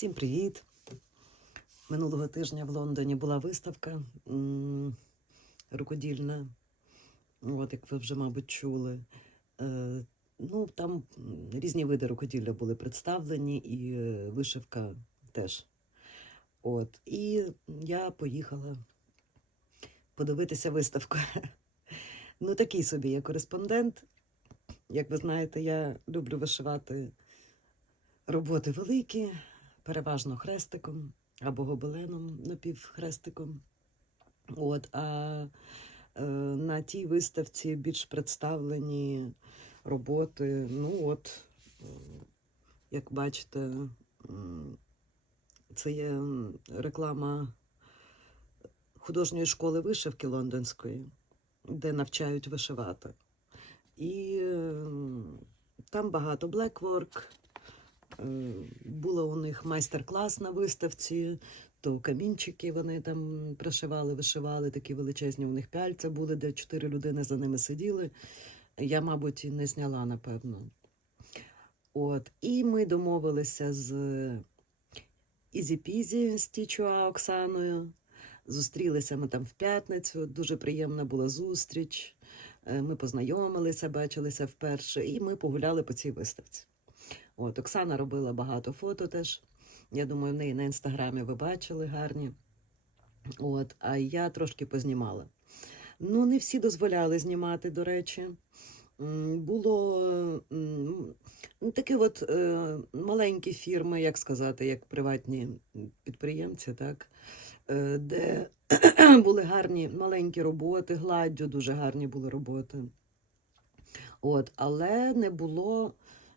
Всім привіт! Минулого тижня в Лондоні була виставка рукодільна. От, як ви вже, мабуть, чули. Е, ну, там різні види рукоділля були представлені, і е, вишивка теж. От. І я поїхала подивитися виставку. Ну, такий собі я кореспондент. Як ви знаєте, я люблю вишивати роботи великі, переважно хрестиком або гобеленом напівхрестиком. От, а е, на тій виставці більш представлені роботи. Ну, от, е, як бачите, це є реклама художньої школи вишивки лондонської, де навчають вишивати. І е, там багато блекворк, Було у них майстер-клас на виставці, то камінчики вони там пришивали, вишивали, такі величезні у них пяльця були, де чотири людини за ними сиділи. Я, мабуть, не зняла, напевно. От. І ми домовилися з Ізі-Пізі з Тічуа Оксаною. Зустрілися ми там в п'ятницю. Дуже приємна була зустріч. Е, Ми познайомилися, бачилися вперше, і ми погуляли по цій виставці. От, Оксана робила багато фото теж. Я думаю, в неї на інстаграмі ви бачили гарні. От, а я трошки познімала. Ну, не всі дозволяли знімати, до речі. Було такі от е, маленькі фірми, як сказати, як приватні підприємці, так, е, де були гарні маленькі роботи, гладдю дуже гарні були роботи. От, але не було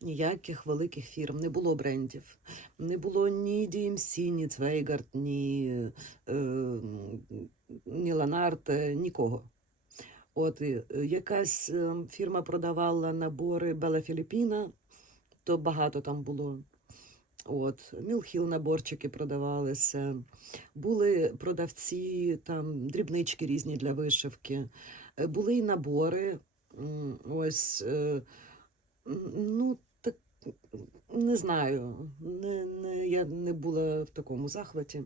ніяких великих фірм, не було брендів. Не було ні DMC, ні Цвейгард, ні, е, ні Ланарте, нікого. От е, якась е, фірма продавала набори Бела Філіппіна, то багато там було. От, Мілхіл наборчики продавалися. Були продавці, там дрібнички різні для вишивки. Е, Були і набори. Ось, ну, не знаю. Не, не, я не була в такому захваті.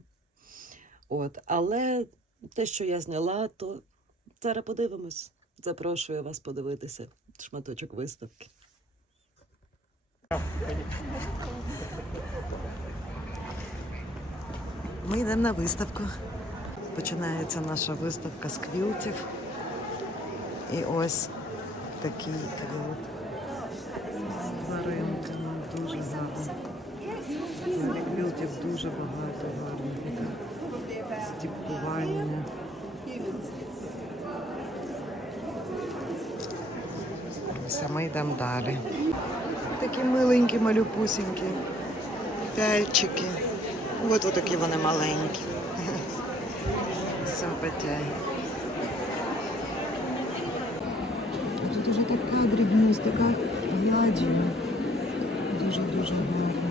От, але те, що я зняла, то зараз подивимось. Запрошую вас подивитися шматочок виставки. Ми йдемо на виставку. Починається наша виставка з квілтів. І ось такий квілт. Дуже багато гарних. Стіпкування. А ми йдемо далі. Такі миленькі, малюпусінькі. Пяльчики. От отакі вони маленькі. Симпатяй. Тут уже така дрібність, така гладіна. Дуже-дуже гарно.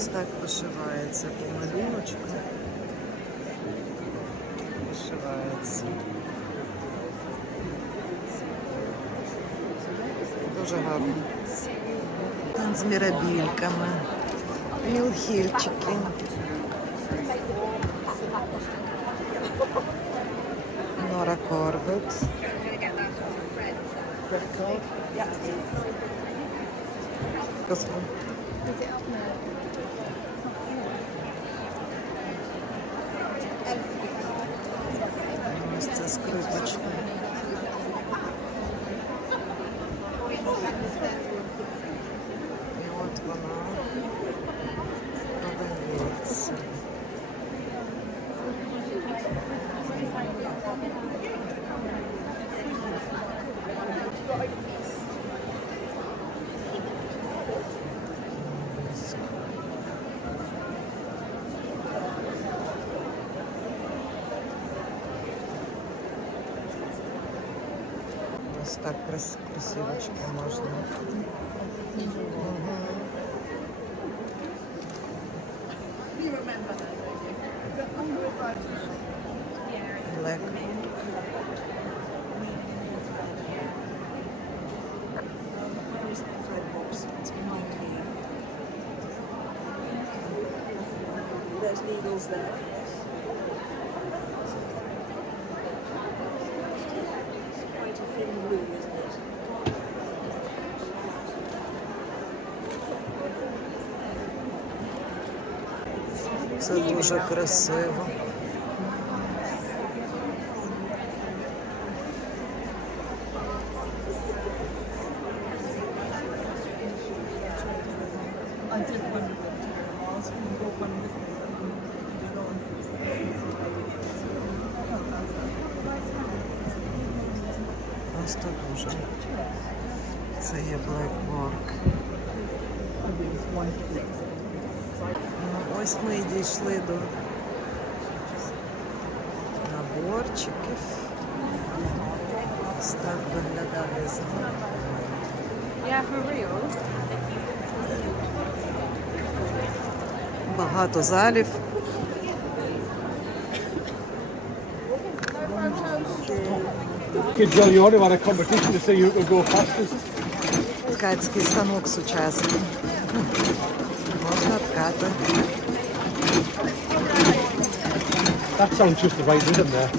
Ось так вишивається по малюночку. Вишивається. Дуже гарно. Там з мірабільками. Мілхільчики. Нора Корбет. Господи. Ось це скрипочка. І от вона продається. Ось Ось так крас- красивочки можна. Black. There's needles there. Це дуже красиво. Просто дуже. Це є Black Work. Ось ми і дійшли до наборчиків. Ось так виглядає зал. Yeah, for real. Багато залів. Ткацький станок сучасний. Можна ткати. That sounds just about rhythm there.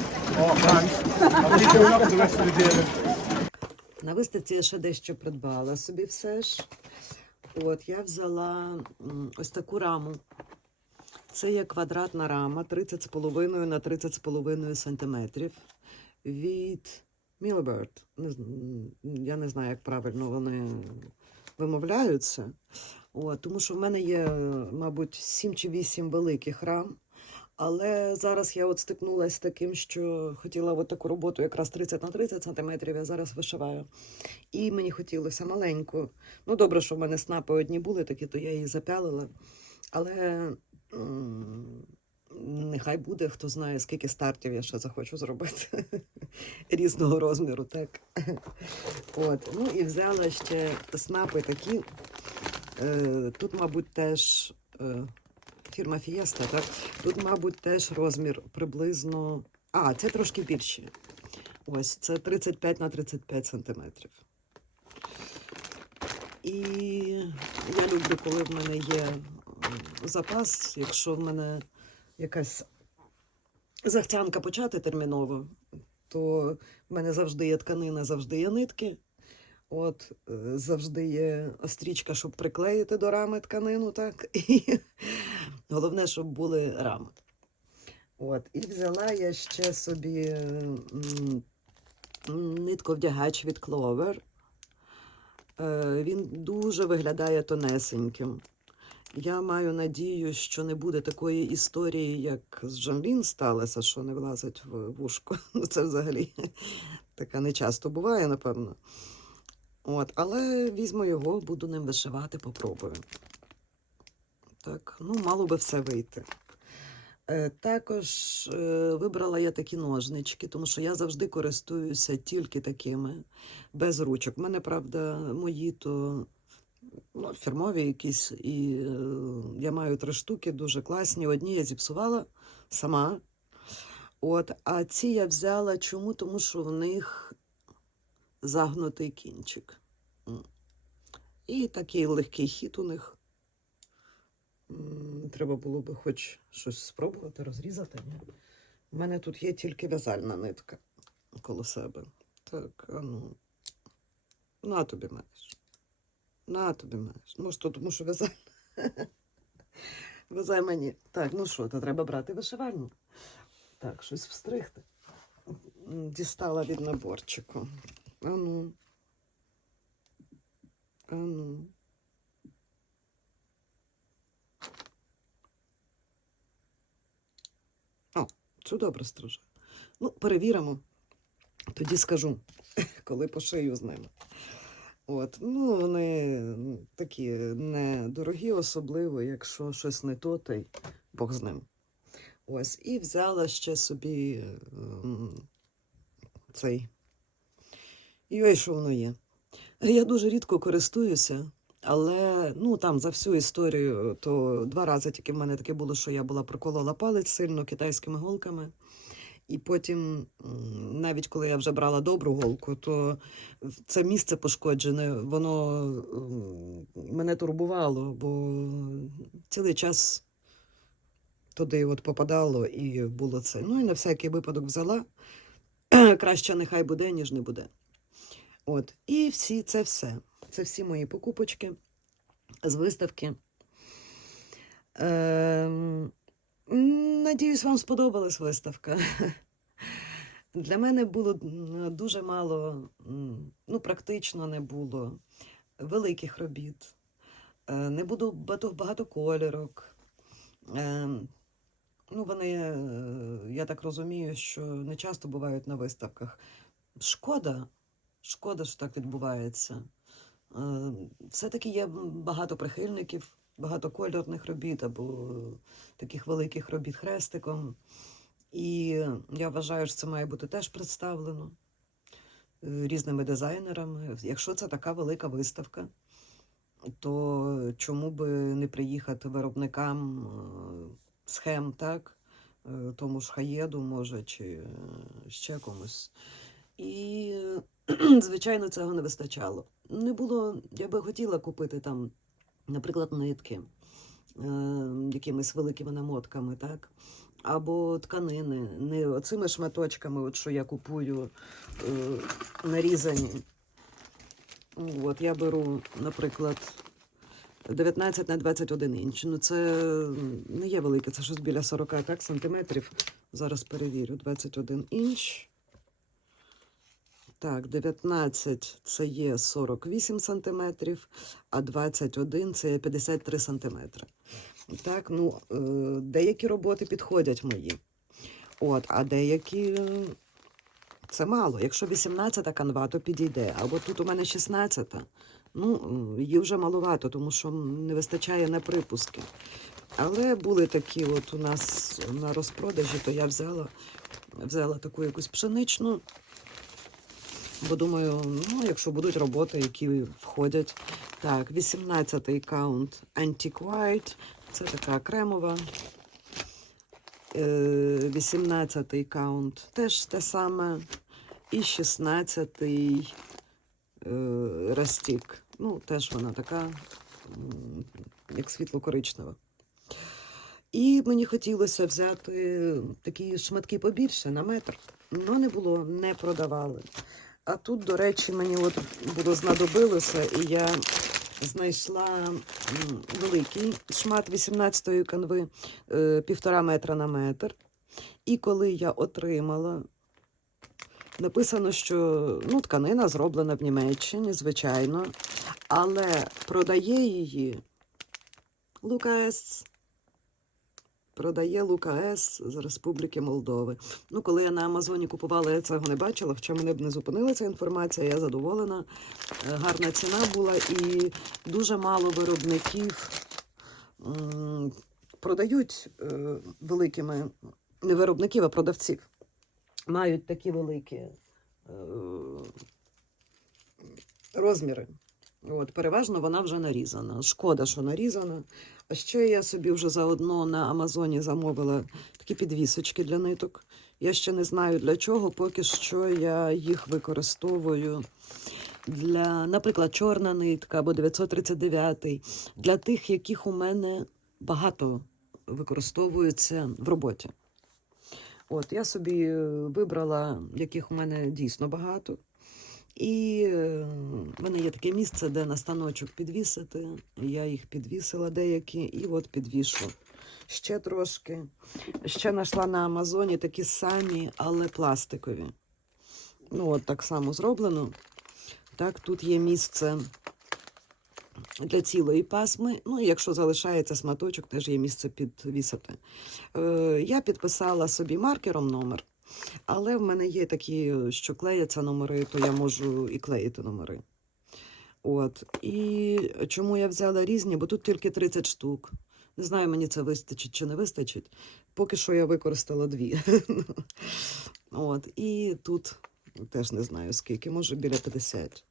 Oh, thanks. I'll be doing that for the rest of the then. На виставці я ще дещо придбала собі все ж. От я взяла ось таку раму. Це є квадратна рама 30,5 на 30,5 сантиметрів від. Не, я не знаю, як правильно вони вимовляються. От, тому що в мене є, мабуть, 7 чи 8 великих рам. Але зараз я от стикнулася з таким, що хотіла от таку роботу якраз 30 на 30 сантиметрів, я зараз вишиваю. І мені хотілося маленьку. Ну, добре, що в мене снапи одні були такі, то я її запялила. Але нехай буде, хто знає, скільки стартів я ще захочу зробити різного розміру, так. От. Ну і взяла ще снапи такі. Е, Тут, мабуть, теж е, фірма Фієста, так? Тут, мабуть, теж розмір приблизно. А, це трошки більші. Ось це 35 на 35 сантиметрів. І я люблю, коли в мене є запас, якщо в мене якась захтянка почати терміново, то в мене завжди є тканина, завжди є нитки. От е, завжди є стрічка, щоб приклеїти до рами тканину, так? І головне, щоб були рами. От, і взяла я ще собі нитковдягач від Clover. Е, Він дуже виглядає тонесеньким. Я маю надію, що не буде такої історії, як з Джанлін сталося, що не влазить в вушко. Ну, це взагалі така не часто буває, напевно. От, але візьму його, буду ним вишивати, попробую. Так, ну, мало би все вийти. Е, також е, вибрала я такі ножнички, тому що я завжди користуюся тільки такими, без ручок. У мене, правда, мої то ну, фірмові якісь, і е, я маю три штуки, дуже класні. Одні я зіпсувала сама. От, а ці я взяла чому? Тому що в них загнутий кінчик. І такий легкий хід у них. Треба було би хоч щось спробувати розрізати. Ні? У мене тут є тільки в'язальна нитка коло себе. Так, а ну. На тобі маєш. На тобі маєш. Може, то тому що в'язальна. В'язай мені. Так, ну що, то треба брати вишивальну. Так, щось встригти. Дістала від наборчику. А ну. А ну. О, цю добре стриже. Ну, перевіримо. Тоді скажу, коли пошию з ними. От, ну, вони такі недорогі, особливо, якщо щось не то, то й Бог з ним. Ось, і взяла ще собі м, Йой, що воно є. Я дуже рідко користуюся, але ну там за всю історію, то два рази тільки в мене таке було, що я була проколола палець сильно китайськими голками. І потім, навіть коли я вже брала добру голку, то це місце пошкоджене, воно мене турбувало, бо цілий час туди от попадало і було це. Ну і на всякий випадок взяла. Краще нехай буде, ніж не буде. От. І всі, це все. Це всі мої покупочки з виставки. М, надіюсь, вам сподобалась виставка. Для мене було дуже мало, ну, практично не було великих робіт, е, не було багато, багато кольорок. Ем, Ну, вони, е, я так розумію, що не часто бувають на виставках. Шкода, шкода, що так відбувається. Е, Все-таки є багато прихильників, багато кольорних робіт або таких великих робіт хрестиком. І я вважаю, що це має бути теж представлено е, різними дизайнерами. Якщо це така велика виставка, то чому би не приїхати виробникам е, схем, так? Е, Тому ж хаєду, може, чи ще комусь. І, звичайно, цього не вистачало. Не було, я би хотіла купити там, наприклад, нитки е, якимись великими намотками, так? Або тканини, не оцими шматочками, от що я купую е, нарізані. От я беру, наприклад, 19 на 21 інч. Ну, це не є велике, це щось біля 40 так, сантиметрів. Зараз перевірю. 21 інч. Так, 19 це є 48 сантиметрів, а 21 це є 53 сантиметри. Так, ну, е, деякі роботи підходять мої. От, а деякі це мало. Якщо 18 канва, то підійде. Або тут у мене 16. Ну, її вже маловато, тому що не вистачає на припуски. Але були такі от у нас на розпродажі, то я взяла, взяла таку якусь пшеничну. Бо думаю, ну, якщо будуть роботи, які входять. Так, 18-й каунт Antique White. Це така кремова. Е, 18-й каунт теж те саме. І 16-й е, Растік. Ну, теж вона така, як світло-коричнева. І мені хотілося взяти такі шматки побільше на метр. Ну, не було, не продавали. А тут, до речі, мені от було знадобилося, і я знайшла великий шмат 18-ї канви, е, півтора метра на метр. І коли я отримала, написано, що ну, тканина зроблена в Німеччині, звичайно, але продає її Лукас. Продає Лука С з Республіки Молдови. Ну, коли я на Амазоні купувала, я цього не бачила, хоча мене б не зупинила ця інформація, я задоволена. Е, Гарна ціна була і дуже мало виробників продають е, великими, не виробників, а продавців. Мають такі великі е, розміри. От, переважно вона вже нарізана. Шкода, що нарізана. Ще я собі вже заодно на Амазоні замовила такі підвісочки для ниток. Я ще не знаю для чого, поки що я їх використовую для, наприклад, чорна нитка або 939 для тих, яких у мене багато використовуються в роботі. От, я собі е, вибрала, яких у мене дійсно багато. І е, в мене є таке місце, де на станочок підвісити. Я їх підвісила деякі, і от підвішу ще трошки. Ще знайшла на Амазоні такі самі, але пластикові. Ну, от так само зроблено. Так, тут є місце для цілої пасми. Ну, і якщо залишається сматочок, теж є місце підвісити. Е, я підписала собі маркером номер. Але в мене є такі, що клеяться номери, то я можу і клеїти номери. От. І чому я взяла різні, бо тут тільки 30 штук. Не знаю, мені це вистачить чи не вистачить. Поки що я використала дві. От. І тут Теж не знаю скільки, може біля 50.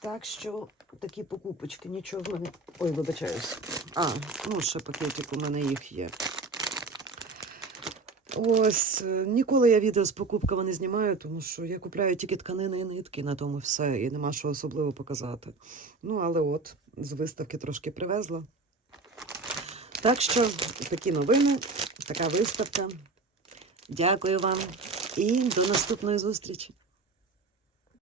Так що такі покупочки, нічого мене. Ой, вибачаюсь. А, ну ще пакетик у мене їх є. Ось, е, ніколи я відео з покупками не знімаю, тому що я купляю тільки тканини і нитки, на тому все, і нема що особливо показати. Ну, але от, з виставки трошки привезла. Так що такі новини, така виставка. Дякую вам і до наступної зустрічі.